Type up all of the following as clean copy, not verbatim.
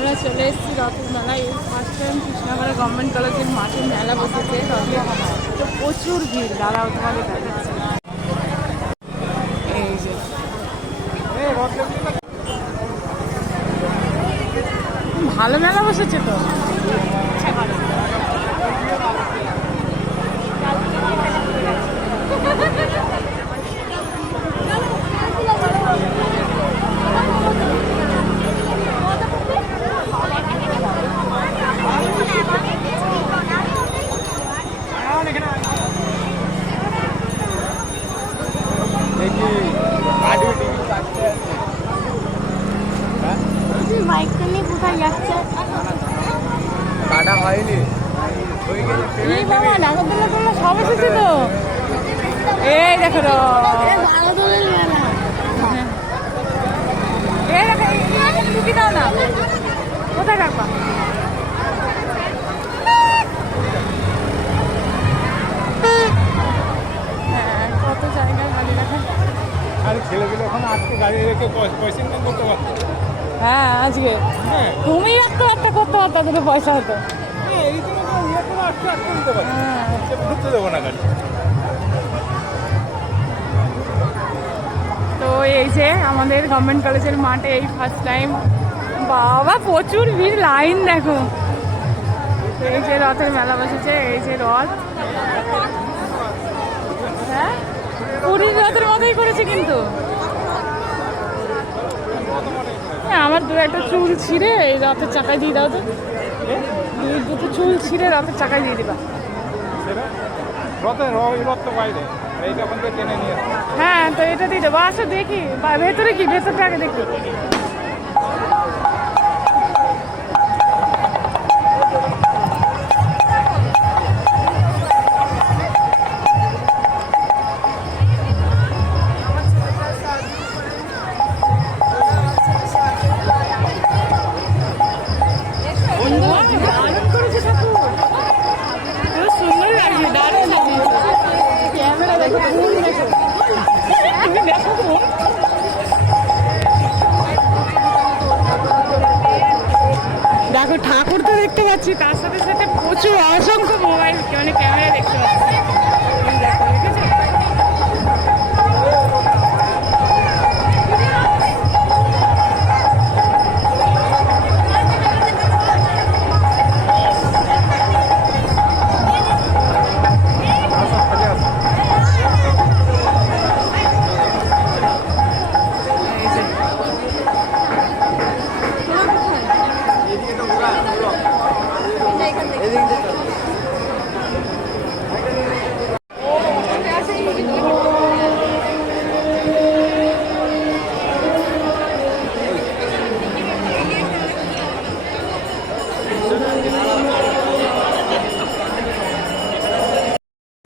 আমরা চলে এসেছি রথের মেলায়। ফার্স্ট টাইম কৃষ্ণনগরের গভর্নমেন্ট কলেজের মাঠে মেলা বসেছে রথে, তো প্রচুর ভিড়। দাঁড়াও তোমাদের দেখাচ্ছে। এই যে ভালো মেলা বসেছে তো। বাইকটা নিয়ে কোথায় যাচ্ছে? কাটা হয়নি। এই বাবা নাগরদোলা টোলা সব এসেছে তো। এই দেখো নাগরদোলের মেলা। এই দেখো টুকি দাও না, কোথায় রাখবা? হ্যাঁ কত জায়গায় গাড়ি রাখা। আর ছেলেগুলো এখন আজকে গাড়ি রেখে পয়সা ইনকাম করতে পারতো। হ্যাঁ আজকে হ্যাঁ তুমি একটা করতে পারতো, তাদেরকে পয়সা হতো। এই জন্য তো ইয়ে করে আজকে আটকে দিতে পারি, ঘুরতে দেবো না গাড়ি। তো এই যে আমাদের গভর্নমেন্ট কলেজের মাঠে এই ফার্স্ট টাইম, বাবা প্রচুর ভিড়, লাইন দেখো। এই যে রথের মেলা বসেছে, এই যে রথ। হ্যাঁ পুরীর রথের মতোই করেছে কিন্তু। আমার দু একটা চুল ছিঁড়ে এই রথের চাকায় দিয়ে দাও তো। দুটো চুল ছিঁড়ে রথের চাকায় দিয়ে দিবা। রথ তো বাইরে, এইটা ওখান থেকে টেনে নিয়ে আসবে। হ্যাঁ তো এটা দিয়ে দেবো। আসো দেখি ভেতরে কি, ভেতরটা আগে দেখি। দেখো ঠাকুর তো দেখতে পাচ্ছি, তার সাথে সাথে প্রচুর অসংখ্য মোবাইল মানে ক্যামেরা দেখতে পাচ্ছি। দেখো, দেখেছো?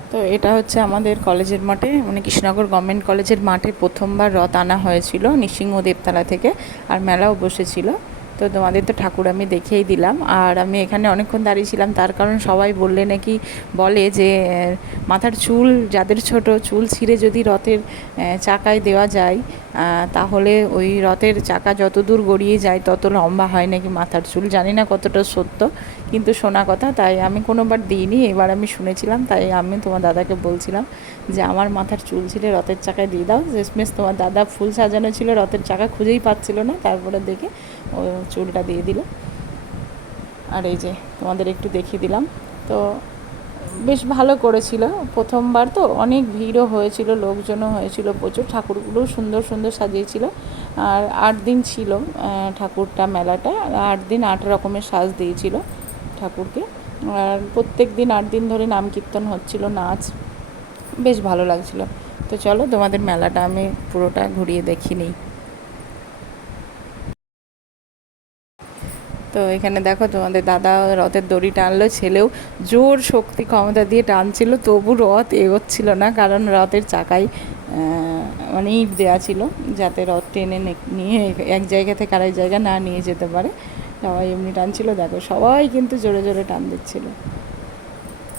তো এটা হচ্ছে আমাদের কলেজের মাঠে, মানে কৃষ্ণনগর গভর্নমেন্ট কলেজের মাঠে প্রথমবার রথ আনা হয়েছিল নৃসিংহ দেবতলা থেকে, আর মেলাও বসেছিল। তো তোমাদের তো ঠাকুর আমি দেখেই দিলাম, আর আমি এখানে অনেকক্ষণ দাঁড়িয়েছিলাম, তার কারণ সবাই বললে নাকি বলে যে মাথার চুল যাদের ছোট চুল ছিঁড়ে যদি রথের চাকায় দেওয়া যায়, তাহলে ওই রথের চাকা যত দূর গড়িয়ে যায় তত লম্বা হয় নাকি মাথার চুল। জানি না কতটা সত্য, কিন্তু শোনা কথা, তাই আমি কোনোবার দিইনি, এবার আমি শুনেছিলাম, তাই আমি তোমার দাদাকে বলছিলাম যে আমার মাথার চুল ছিঁড়ে রথের চাকায় দিয়ে দাও। শেষমেশ তোমার দাদা ফুল সাজানো ছিল, রথের চাকা খুঁজেই পাচ্ছিল না, তারপরে দেখে ও চুলটা দিয়ে দিল। আর এই যে তোমাদের একটু দেখিয়ে দিলাম। তো বেশ ভালো করেছিল, প্রথমবার তো অনেক ভিড়ও হয়েছিল, লোকজনও হয়েছিল প্রচুর, ঠাকুরগুলোও সুন্দর সুন্দর সাজিয়েছিল। আর 8 দিন ছিল ঠাকুরটা, মেলাটা 8 দিন 8 রকমের সাজ দিয়েছিল ঠাকুরকে। আর প্রত্যেক দিন 8 দিন ধরে নাম কীর্তন হচ্ছিল, নাচ, বেশ ভালো লাগছিল। তো চলো তোমাদের মেলাটা আমি পুরোটা ঘুরিয়ে দেখিয়ে নিই। তো এখানে দেখো তোমাদের দাদা রথের দড়ি টানলো, ছেলেও জোর শক্তি ক্ষমতা দিয়ে টানছিল, তবু রথ এগোচ্ছিল না, কারণ রথের চাকায় মানে ইট দেওয়া ছিল যাতে রথ টেনে নিয়ে এক জায়গা থেকে আরেক জায়গা না নিয়ে যেতে পারে। সবাই এমনি টানছিল, দেখো সবাই কিন্তু জোরে জোরে টান দিচ্ছিল।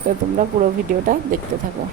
তো তোমরা পুরো ভিডিওটা দেখতে থাকো।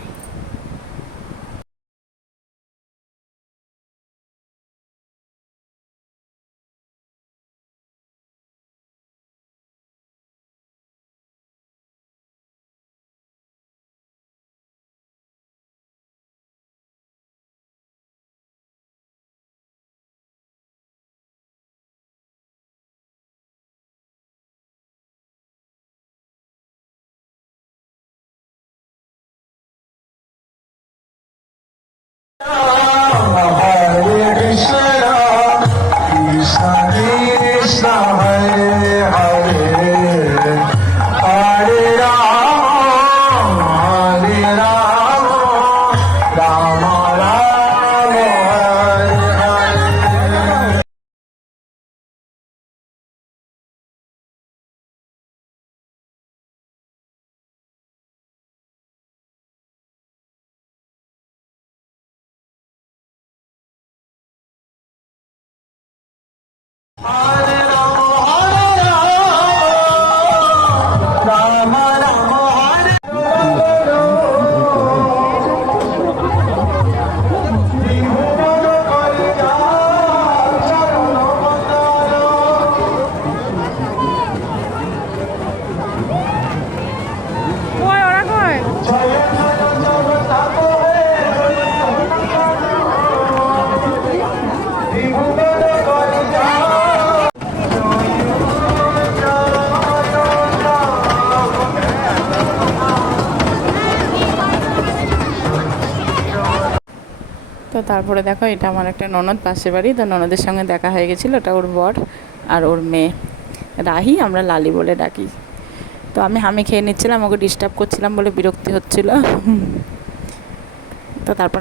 তো তারপরে দেখো এটা আমার একটা ননদ পাশের বাড়ি, তো ননদের সঙ্গে দেখা হয়ে গেছিলো। ওটা ওর বর আর ওর মেয়ে রাহি, আমরা লালি বলে ডাকি। তো আমি খেয়ে নিচ্ছিলাম, ওকে ডিস্টার্ব করছিলাম বলে বিরক্তি হচ্ছিলো। তো তারপর